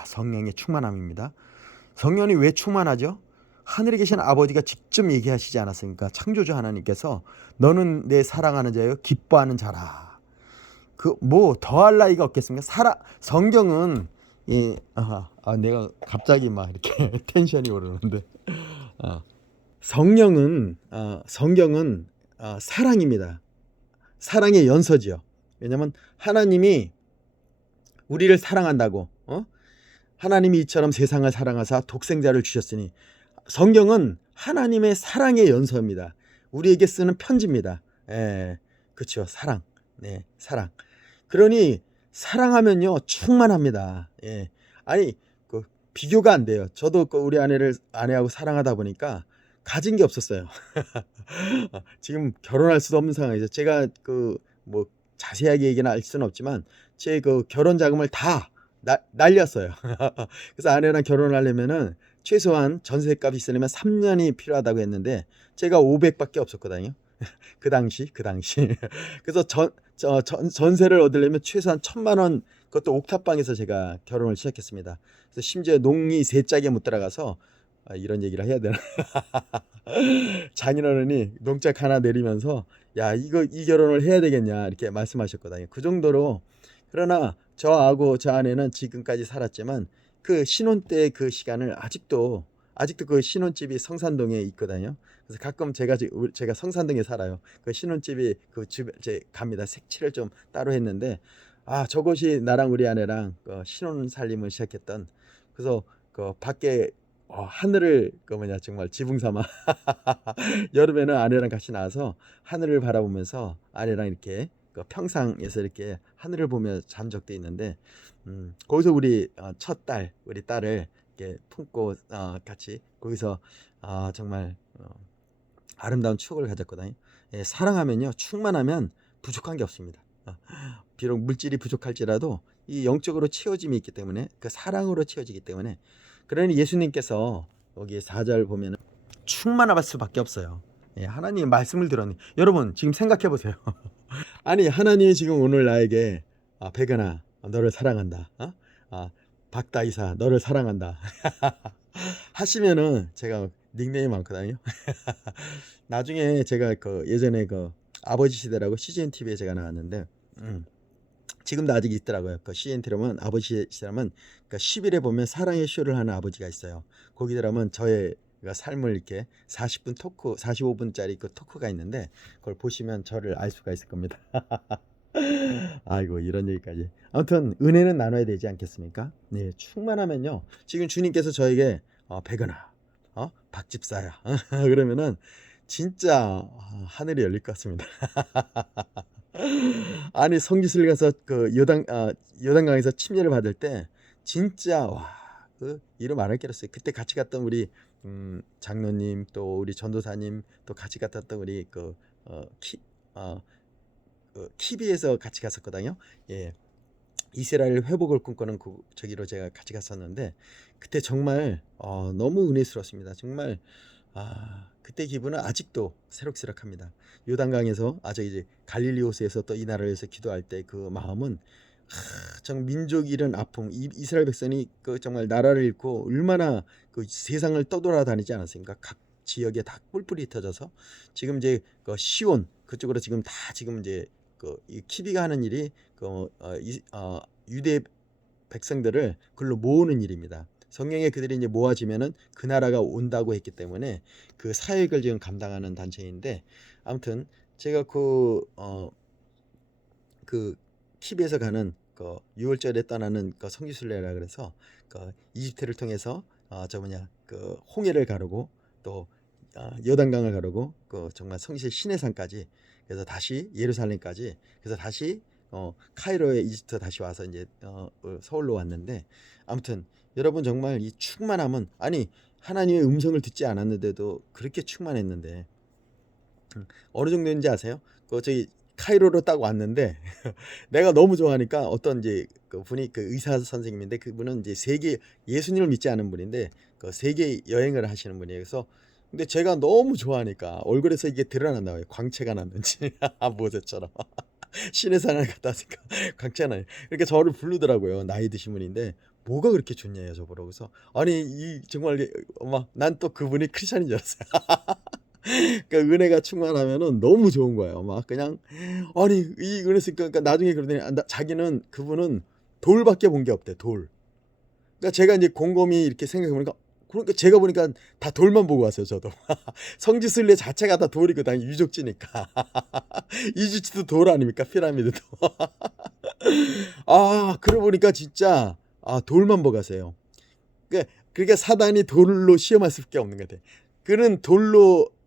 성령의 충만함입니다. 성령이 왜 충만하죠? 하늘에 계신 아버지가 직접 얘기하시지 않았습니까? 창조주 하나님께서 너는 내 사랑하는 자요 기뻐하는 자라. 그 뭐 더할 나위가 없겠습니까? 성경은 내가 갑자기 막 이렇게 텐션이 오르는데 성경은 사랑입니다. 사랑의 연서지요. 왜냐하면 하나님이 우리를 사랑한다고, 하나님이 이처럼 세상을 사랑하사 독생자를 주셨으니, 성경은 하나님의 사랑의 연서입니다. 우리에게 쓰는 편지입니다. 그렇죠. 사랑. 네, 사랑. 그러니 사랑하면요 충만합니다. 아니 그 비교가 안 돼요. 저도 우리 아내하고 사랑하다 보니까 가진 게 없었어요. 지금 결혼할 수도 없는 상황이죠. 제가 뭐 자세하게 얘기는 할 수는 없지만 제 결혼 자금을 다 날렸어요. 그래서 아내랑 결혼하려면은 최소한 전세값이 있으려면 3년이 필요하다고 했는데 제가 500밖에 없었거든요. 그 당시. 그래서 전세를 얻으려면 최소한 1,000만 원, 그것도 옥탑방에서 제가 결혼을 시작했습니다. 그래서 심지어 농이 3짝에 못 들어가서 이런 얘기를 해야 되나? 장인어른이 농짝 하나 내리면서 야 이 결혼을 해야 되겠냐 이렇게 말씀하셨거든요. 그 정도로. 그러나 저하고 저 아내는 지금까지 살았지만 그 신혼 때 그 시간을 아직도 그 신혼집이 성산동에 있거든요. 그래서 가끔 제가 성산동에 살아요. 그 신혼집이 그 집에 갑니다. 색칠을 좀 따로 했는데 저것이 나랑 우리 아내랑 신혼 살림을 시작했던. 그래서 그 밖에 하늘을 정말 지붕 삼아 여름에는 아내랑 같이 나와서 하늘을 바라보면서 아내랑 이렇게 평상에서 이렇게 하늘을 보며 잔 적도 있는데, 거기서 우리 첫 딸, 우리 딸을 이렇게 품고 같이 거기서 정말 아름다운 추억을 가졌거든요. 사랑하면요 충만하면 부족한 게 없습니다. 비록 물질이 부족할지라도 이 영적으로 채워짐이 있기 때문에, 그 사랑으로 채워지기 때문에. 그러니 예수님께서 여기 4절 보면 충만할 수밖에 없어요. 하나님의 말씀을 들었니? 여러분 지금 생각해 보세요. 아니 하나님이 지금 오늘 나에게 백은아 너를 사랑한다, 박다이사 너를 사랑한다 하시면은, 제가 닉네임이 많거든요. 나중에 제가 예전에 아버지 시대라고 CGN TV에 제가 나왔는데, 지금도 아직 있더라고요. CGN TV라면 아버지 시대라면 10일에 보면 사랑의 쇼를 하는 아버지가 있어요. 거기 들어가면 저의 삶을 이렇게 40분 토크, 45분짜리 그 토크가 있는데 그걸 보시면 저를 알 수가 있을 겁니다. 아이고 이런 얘기까지. 아무튼 은혜는 나눠야 되지 않겠습니까? 네, 충만하면요. 지금 주님께서 저에게 백은아, 박집사야 그러면은 진짜 하늘이 열릴 것 같습니다. 아니 성지순례 가서 요단강에서 침례를 받을 때 진짜 그 이름 안 할 게 없어요. 그때 같이 갔던 우리 장로님, 또 우리 전도사님, 또 같이 갔던 우리 키비에서 같이 갔었거든요. 이스라엘 회복을 꿈꾸는 저기로 제가 같이 갔었는데 그때 정말 너무 은혜스러웠습니다. 정말 그때 기분은 아직도 새록새록합니다. 요단강에서 이제 갈릴리 호수에서 또 이 나라를 위해서 기도할 때 그 마음은 정말 민족 잃은 아픔, 이스라엘 백성이 정말 나라를 잃고 얼마나 세상을 떠돌아다니지 않았습니까? 각 지역에 다 뿔뿔이 흩어져서 지금 이제 시온 그쪽으로 지금 이제 이 키비가 하는 일이 유대 백성들을 그걸로 모으는 일입니다. 성경에 그들이 이제 모아지면은 그 나라가 온다고 했기 때문에 그 사역을 지금 감당하는 단체인데, 아무튼 제가 그 TV에서 가는 그 6월절에 떠나는 그 성지순례라 그래서 그 이집트를 통해서 저 뭐냐 그 홍해를 가르고 또 요단강을 가르고 그 정말 성실 시내산까지 그래서 다시 예루살렘까지 그래서 다시 카이로에 이집트 다시 와서 이제 서울로 왔는데 아무튼 여러분 정말 이 충만함은 아니 하나님의 음성을 듣지 않았는데도 그렇게 충만했는데 어느 정도인지 아세요? 저기 카이로로 딱 왔는데 내가 너무 좋아하니까 어떤 이제 그 분이 그 의사 선생님인데 그분은 이제 세계 예수님을 믿지 않은 분인데 그 세계 여행을 하시는 분이에요. 그래서 근데 제가 너무 좋아하니까 얼굴에서 이게 드러난다 고요 광채가 났는지 모세처럼 신의 산을 갔다 왔으니까 광채가 나요. 그러니까 저를 부르더라고요. 나이 드신 분인데 뭐가 그렇게 좋냐요 저보러. 그래서 아니 이 정말 난 또 그분이 크리스천인 줄 알았어요. 그러니까 은혜가 충만하면은 너무 좋은 거예요. 막 그냥 아니 이 은혜 쓰니까 그러니까 나중에 그러더니 자기는 그분은 돌밖에 본 게 없대 돌. 그러니까 제가 이제 곰곰이 이렇게 생각해 보니까 그러니까 제가 보니까 다 돌만 보고 왔어요 저도. 성지순례 자체가 다 돌이고 다 유적지니까. 이집트도 돌 아닙니까 피라미드도. 그러고 보니까 진짜 돌만 보고 가세요. 그러니까 사단이 돌로 시험할 수밖에 없는 것 같아요.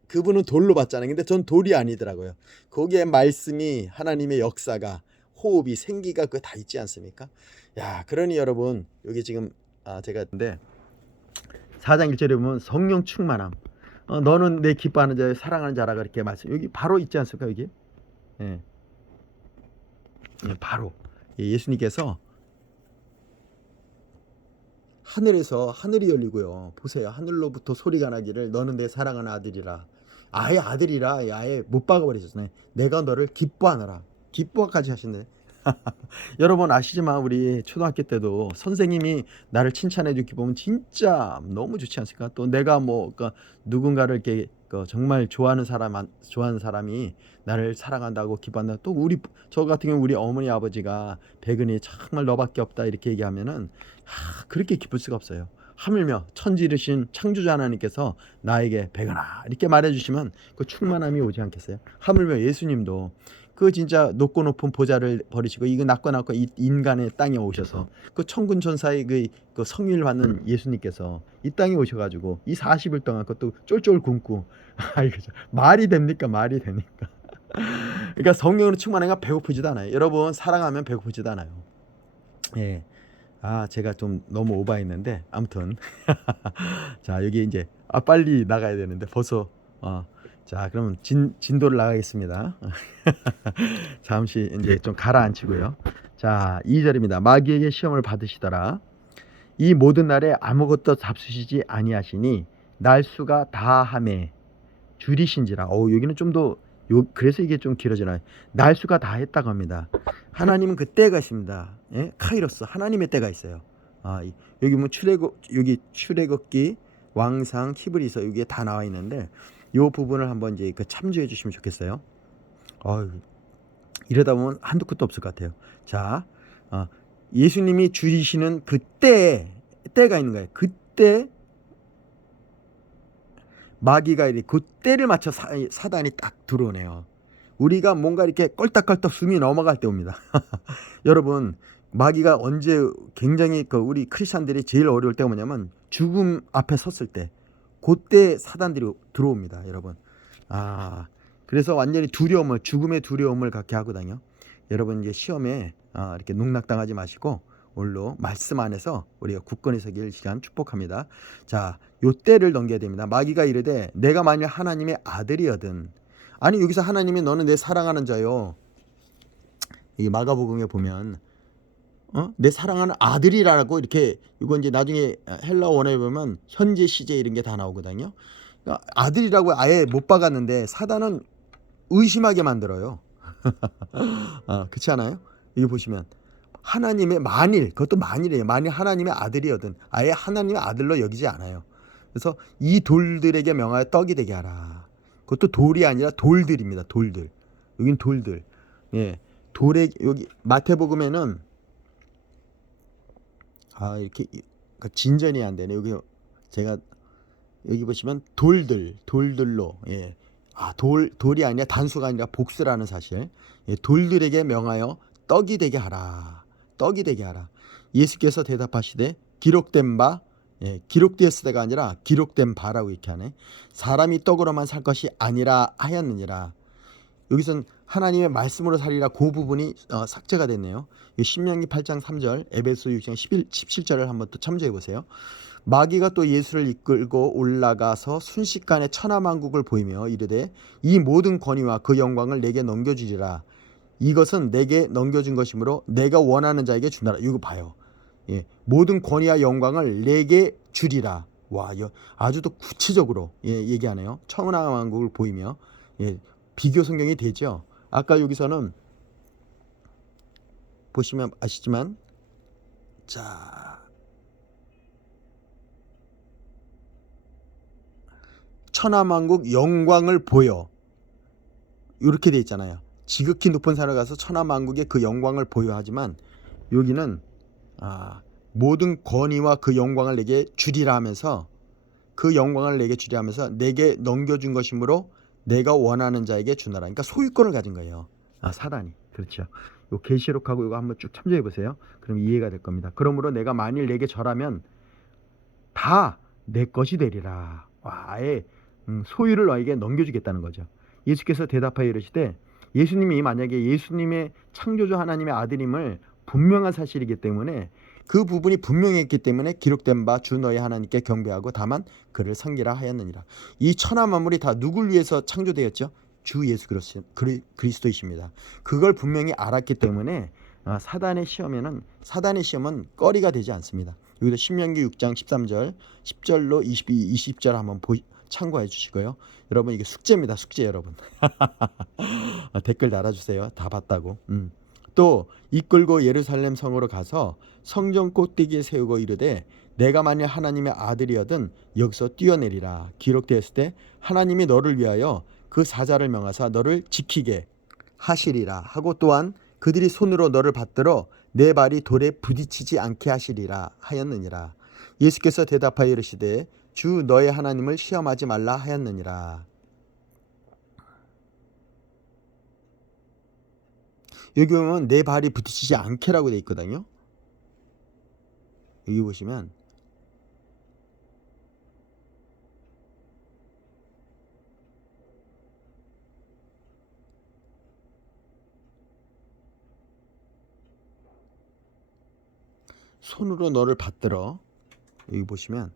그분은 돌로 봤잖아요. 근데 전 돌이 아니더라고요. 거기에 말씀이 하나님의 역사가 호흡이 생기가 그거 다 있지 않습니까? 야, 그러니 여러분 여기 지금 제가 근데 4장 1절에 보면 성령 충만함. 너는 내 기뻐하는 자여 사랑하는 자라 그렇게 말씀. 여기 바로 있지 않습니까 여기? 예. 바로 예수님께서 하늘에서 하늘이 열리고요. 보세요. 하늘로부터 소리가 나기를 너는 내 사랑하는 아들이라. 아예 아들이라 아예 못 박아버리셨네. 내가 너를 기뻐하노라. 기뻐까지 하시네. 여러분 아시지만 우리 초등학교 때도 선생님이 나를 칭찬해 주기 보면 진짜 너무 좋지 않습니까? 또 내가 그러니까 누군가를 이렇게 정말 좋아하는 사람이 나를 사랑한다고 기뻐한다. 또 저 같은 경우 우리 어머니 아버지가 백은이 정말 너밖에 없다 이렇게 얘기하면은 그렇게 기쁠 수가 없어요. 하물며 천지르신 창조자 하나님께서 나에게 백은아 이렇게 말해주시면 그 충만함이 오지 않겠어요? 하물며 예수님도 그 진짜 높고 높은 보좌를 버리시고 이거 낮고 이 인간의 땅에 오셔서 그 천군 천사의 그 성위를 받는 예수님께서 이 땅에 오셔가지고 이 40일 동안 그것도 쫄쫄 굶고 말이 됩니까? 말이 됩니까? 그러니까 성령으로 충만하니까 배고프지도 않아요. 여러분 사랑하면 배고프지도 않아요. 예. 제가 좀 너무 오버했는데 아무튼 자 여기 이제 빨리 나가야 되는데 벌써 자 그럼 진도를 나가겠습니다. 잠시 이제 좀 가라앉히고요. 자 2절입니다. 마귀에게 시험을 받으시더라. 이 모든 날에 아무것도 잡수시지 아니하시니 날수가 다함에 줄이신지라. 여기는 좀 더 그래서 이게 좀 길어지나요? 날수가 다 했다고 합니다. 하나님은 그 때가 있습니다. 예? 카이로스 하나님의 때가 있어요. 여기 여기 출애굽기 왕상 히브리서 여기에 다 나와 있는데 이 부분을 한번 이제 참조해 주시면 좋겠어요. 이러다 보면 한두 끝도 없을 것 같아요. 자, 예수님이 줄이시는 때가 있는 거예요. 그때 마귀가 그때를 맞춰 사단이 딱 들어오네요. 우리가 뭔가 이렇게 껄떡껄떡 숨이 넘어갈 때 옵니다. 여러분 마귀가 언제 굉장히 우리 크리스찬들이 제일 어려울 때가 뭐냐면 죽음 앞에 섰을 때 그때 사단들이 들어옵니다. 여러분 그래서 완전히 죽음의 두려움을 갖게 하거든요. 여러분 이제 시험에 이렇게 농락당하지 마시고 오늘로 말씀 안에서 우리가 굳건히 서길 시간 축복합니다. 자, 요 때를 넘겨야 됩니다. 마귀가 이르되 내가 만일 하나님의 아들이거든. 아니 여기서 하나님이 너는 내 사랑하는 자요. 이 마가복음에 보면 내 사랑하는 아들이라고 이렇게 이거 이제 나중에 헬라어 원어에 보면 현재 시제 이런 게 다 나오거든요. 그러니까 아들이라고 아예 못 박았는데 사단은 의심하게 만들어요. 그렇지 않아요? 여기 보시면 하나님의 그것도 만일이에요. 만일 하나님의 아들이거든 아예 하나님의 아들로 여기지 않아요. 그래서 이 돌들에게 명하여 떡이 되게 하라. 그것도 돌이 아니라 돌들입니다. 돌들. 여긴 돌들. 예, 여기 마태복음에는 이렇게 진전이 안 되네. 여기 제가 여기 보시면 돌들로 돌이 아니라 단수가 아니라 복수라는 사실. 예, 돌들에게 명하여 떡이 되게 하라. 떡이 되게 하라. 예수께서 대답하시되 기록된 바, 기록되었으다가 아니라 기록된 바라고 이렇게 하네. 사람이 떡으로만 살 것이 아니라 하였느니라. 여기선 하나님의 말씀으로 살리라 그 부분이 삭제가 됐네요. 신명기 8장 3절, 에베소 6장 17절을 한번 또 참조해 보세요. 마귀가 또 예수를 이끌고 올라가서 순식간에 천하만국을 보이며 이르되 이 모든 권위와 그 영광을 내게 넘겨주리라. 이것은 내게 넘겨준 것이므로 내가 원하는 자에게 주나라. 이거 봐요. 예, 모든 권위와 영광을 내게 주리라. 와, 아주 또 구체적으로 얘기하네요. 천하만국을 보이며. 비교 성경이 되죠. 아까 여기서는 보시면 아시지만, 자, 천하만국 영광을 보여, 이렇게 돼 있잖아요. 지극히 높은 산에 가서 천하만국의 그 영광을 보여하지만, 여기는 모든 권위와 그 영광을 내게 주리라 하면서, 그 영광을 내게 주리라 하면서 내게 넘겨준 것이므로 내가 원하는 자에게 주나라. 그러니까 소유권을 가진 거예요. 사단이. 그렇죠. 요 계시록하고 이거 한번 쭉 참조해 보세요. 그럼 이해가 될 겁니다. 그러므로 내가 만일 내게 절하면 다 내 것이 되리라. 와, 아예 소유를 너에게 넘겨주겠다는 거죠. 예수께서 대답하여 이르시되, 예수님이 만약에 예수님의 창조주 하나님의 아들임을 분명한 사실이기 때문에, 그 부분이 분명했기 때문에 기록된 바 주 너의 하나님께 경배하고 다만 그를 섬기라 하였느니라. 이 천하 만물이 다 누굴 위해서 창조되었죠? 주 예수 그리스도이십니다. 그걸 분명히 알았기 때문에 사단의 시험은 꺼리가 되지 않습니다. 여기서 신명기 6장 13절 10절로 20절 한번 참고해 주시고요. 여러분, 이게 숙제입니다. 숙제 여러분. 댓글 달아주세요. 다 봤다고. 또 이끌고 예루살렘 성으로 가서 성전 꼭대기에 세우고 이르되 내가 만일 하나님의 아들이어든 여기서 뛰어내리라. 기록되었을 때 하나님이 너를 위하여 그 사자를 명하사 너를 지키게 하시리라 하고, 또한 그들이 손으로 너를 받들어 내 발이 돌에 부딪히지 않게 하시리라 하였느니라. 예수께서 대답하여 이르시되 주 너의 하나님을 시험하지 말라 하였느니라. 여기 보면 내 발이 부딪히지 않게라고 돼 있거든요. 여기 보시면 손으로 너를 받들어, 여기 보시면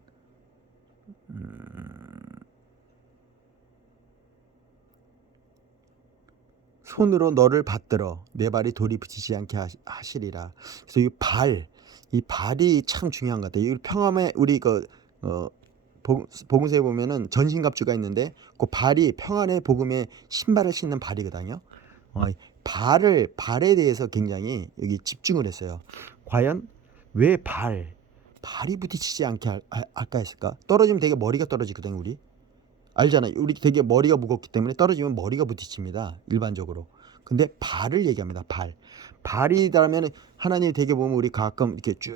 손으로 너를 받들어 내 발이 돌이 부딪히지 않게 하시리라. 그래서 이 발이 참 중요한 것 같아요. 이 평화의 우리 복음서에 보면은 전신갑주가 있는데 그 발이 평안의 복음의 신발을 신는 발이거든요. 발에 대해서 굉장히 여기 집중을 했어요. 과연 왜 발이 부딪히지 않게 할까 했을까? 떨어지면 되게 머리가 떨어지거든요. 우리 알잖아요. 우리 되게 머리가 무겁기 때문에 떨어지면 머리가 부딪힙니다. 일반적으로. 근데 발을 얘기합니다. 발이라면 하나님이 되게 보면 우리 가끔 이렇게 쭉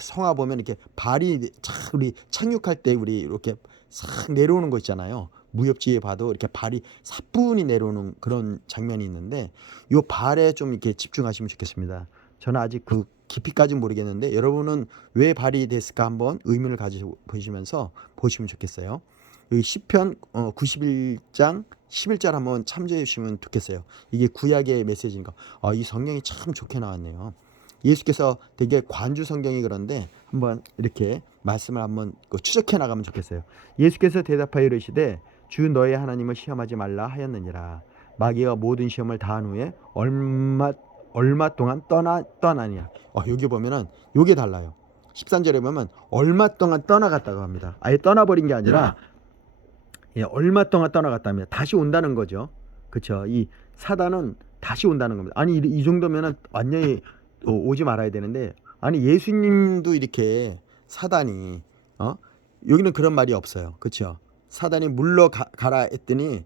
성화 보면 이렇게 발이 착 우리 착륙할 때 우리 이렇게 싹 내려오는 거 있잖아요. 무협지에 봐도 이렇게 발이 사뿐히 내려오는 그런 장면이 있는데, 요 발에 좀 이렇게 집중하시면 좋겠습니다. 저는 아직 그 깊이까지는 모르겠는데 여러분은 왜 발이 됐을까 한번 의문을 가지고 보시면서 보시면 좋겠어요. 여기 시편 91장 11절 한번 참조해 주시면 좋겠어요. 이게 구약의 메시지인가. 이 성경이 참 좋게 나왔네요. 예수께서 되게 관주 성경이 그런데 한번 이렇게 말씀을 한번 추적해 나가면 좋겠어요. 예수께서 대답하여 이르시되 주 너의 하나님을 시험하지 말라 하였느니라. 마귀가 모든 시험을 다한 후에 얼마 동안 떠나니라. 여기 보면은 요게 달라요. 13절에 보면 얼마 동안 떠나갔다고 합니다. 아예 떠나버린 게 아니라 얼마 동안 떠나갔답니다. 다시 온다는 거죠. 그렇죠. 이 사단은 다시 온다는 겁니다. 아니 이 정도면은 완전히 오지 말아야 되는데, 아니 예수님도 이렇게 사단이 여기는 그런 말이 없어요. 그렇죠. 사단이 물러가라 했더니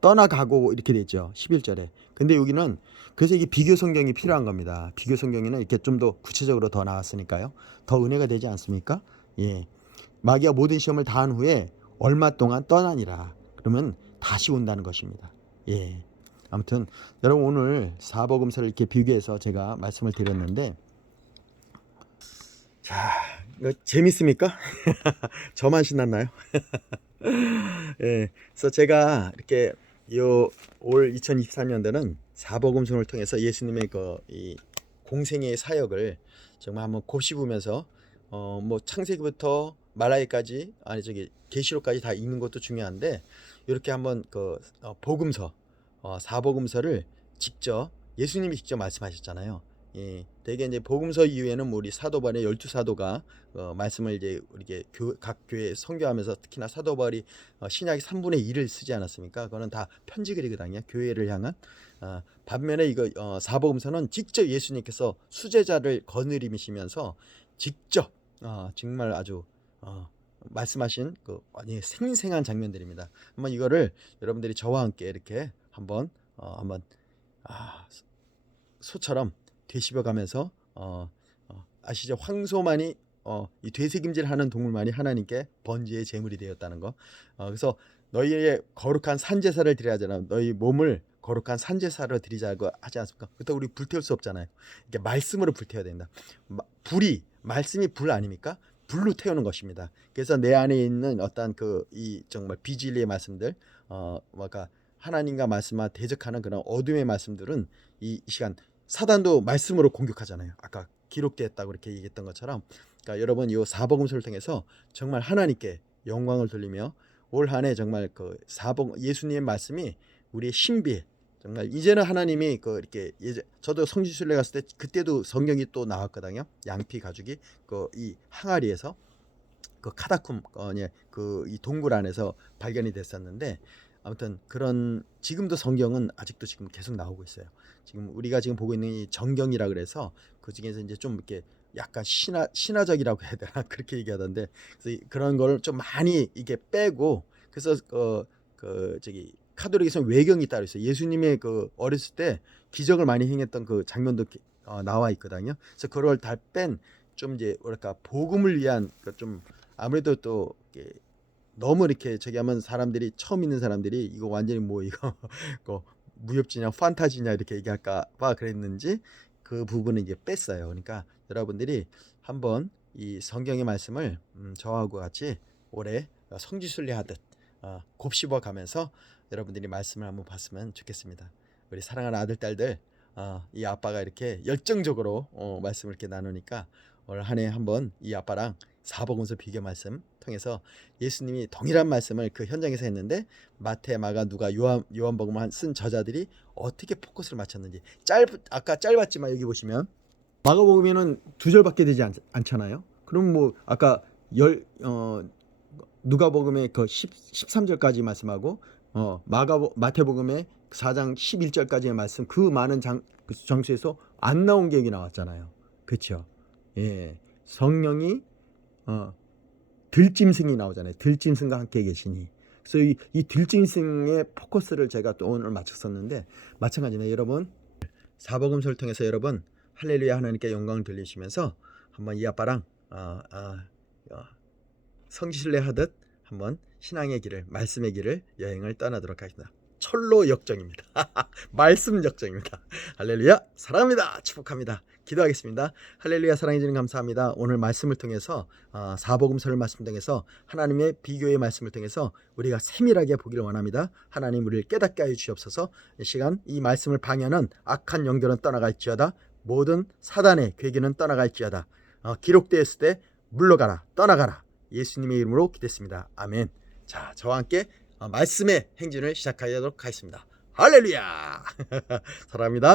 떠나가고 이렇게 됐죠. 11절에. 근데 여기는 그래서 이게 비교 성경이 필요한 겁니다. 비교 성경에는 이렇게 좀 더 구체적으로 더 나왔으니까요. 더 은혜가 되지 않습니까? 마귀가 모든 시험을 다한 후에 얼마 동안 떠나니라. 그러면 다시 온다는 것입니다. 예. 아무튼 여러분 오늘 사복음서를 이렇게 비교해서 제가 말씀을 드렸는데, 자, 이거 재밌습니까? 저만 신났나요? 예. 그래서 제가 이렇게 올 2024년도는 사복음서를 통해서 예수님의 이 공생애의 사역을 정말 한번 곱씹으면서 뭐 창세기부터 말라기까지, 아니 저기 계시록까지 다 읽는 것도 중요한데, 이렇게 한번 복음서, 사복음서를 직접 예수님이 직접 말씀하셨잖아요. 예, 대개 이제 복음서 이후에는 우리 사도 바울의 12사도가 말씀을 이제 이렇게 각 교회에 선교하면서, 특히나 사도 바울이 신약의 3분의 1을 쓰지 않았습니까? 그거는 다 편지글이거든요, 교회를 향한. 반면에 이거 사복음서는 직접 예수님께서 수제자를 거느리시면서 직접 정말 아주 말씀하신 아니 생생한 장면들입니다. 한번 이거를 여러분들이 저와 함께 이렇게 한번 소처럼 되씹어가면서 아시죠? 황소만이 이 되새김질하는 동물만이 하나님께 번제의 제물이 되었다는 거. 그래서 너희의 거룩한 산제사를 드려야 하잖아. 너희 몸을 거룩한 산제사로 드리자고 하지 않습니까? 그때 우리 불태울 수 없잖아요. 이게 말씀으로 불태워야 된다. 말씀이 불 아닙니까? 불로 태우는 것입니다. 그래서 내 안에 있는 어떤 이 정말 비진리의 말씀들, 뭔가 하나님과 말씀과 대적하는 그런 어둠의 말씀들은 이 시간 사단도 말씀으로 공격하잖아요. 아까 기록되었다고 이렇게 얘기했던 것처럼, 그러니까 여러분 이 사복음서를 통해서 정말 하나님께 영광을 돌리며 올 한 해 정말 예수님의 말씀이 우리의 신비에, 정말 이제는 하나님이 이렇게 저도 성지순례 갔을 때 그때도 성경이 또 나왔거든요. 양피 가죽이 이 항아리에서 카다쿰 이 동굴 안에서 발견이 됐었는데, 아무튼 그런 지금도 성경은 아직도 지금 계속 나오고 있어요. 지금 우리가 지금 보고 있는 이 정경이라 그래서 그 중에서 이제 좀 이렇게 약간 신화적이라고 해야 되나 그렇게 얘기하던데, 그래서 그런 걸 좀 많이 이게 빼고, 그래서 저기 카톨릭에서는 외경이 따로 있어요. 예수님의 어렸을 때 기적을 많이 행했던 그 장면도 나와 있거든요. 그래서 그걸 다 뺀 좀 이제 뭐랄까 복음을 위한 좀 아무래도 또 너무 이렇게 저기 하면 사람들이, 처음 있는 사람들이 이거 완전히 뭐 이거 무협지냐 판타지냐 이렇게 얘기할까 봐 그랬는지 그 부분은 이제 뺐어요. 그러니까 여러분들이 한번 이 성경의 말씀을 저하고 같이 올해 성지순례 하듯 곱씹어 가면서 여러분들이 말씀을 한번 봤으면 좋겠습니다. 우리 사랑하는 아들 딸들, 이 아빠가 이렇게 열정적으로 말씀을 이렇게 나누니까 오늘 한 해 한번 이 아빠랑 사복음서 비교 말씀 통해서 예수님이 동일한 말씀을 그 현장에서 했는데 마태, 마가, 누가, 요한복음을 쓴 저자들이 어떻게 포커스를 맞췄는지, 아까 짧았지만 여기 보시면 마가복음에는 2절밖에 되지 않잖아요. 그럼 뭐 아까 누가복음의 13절까지 말씀하고 마태복음의 4장 11절까지의 말씀, 그 많은 장소에서 안 나온 게 여기 나왔잖아요. 그렇죠? 예, 성령이 들짐승이 나오잖아요. 들짐승과 함께 계시니. 그래서 이 들짐승의 포커스를 제가 또 오늘 맞췄었는데, 마찬가지네. 여러분 사복음서를 통해서 여러분 할렐루야 하나님께 영광을 돌리시면서 한번 이 아빠랑 성지순례 하듯 한번 신앙의 길을, 말씀의 길을 여행을 떠나도록 하겠습니다. 철로 역정입니다. 말씀 역정입니다. 할렐루야, 사랑합니다. 축복합니다. 기도하겠습니다. 할렐루야, 사랑해 주님 감사합니다. 오늘 말씀을 통해서 사복음서를 말씀 통해서 하나님의 비교의 말씀을 통해서 우리가 세밀하게 보기를 원합니다. 하나님 우리를 깨닫게 하여 주옵소서. 이 시간 이 말씀을 방해하는 악한 영들은 떠나갈지어다. 모든 사단의 괴기는 떠나갈지어다. 기록되었을 때 물러가라, 떠나가라. 예수님의 이름으로 기도했습니다. 아멘. 자, 저와 함께 말씀의 행진을 시작하도록 하겠습니다. 할렐루야. 사랑합니다.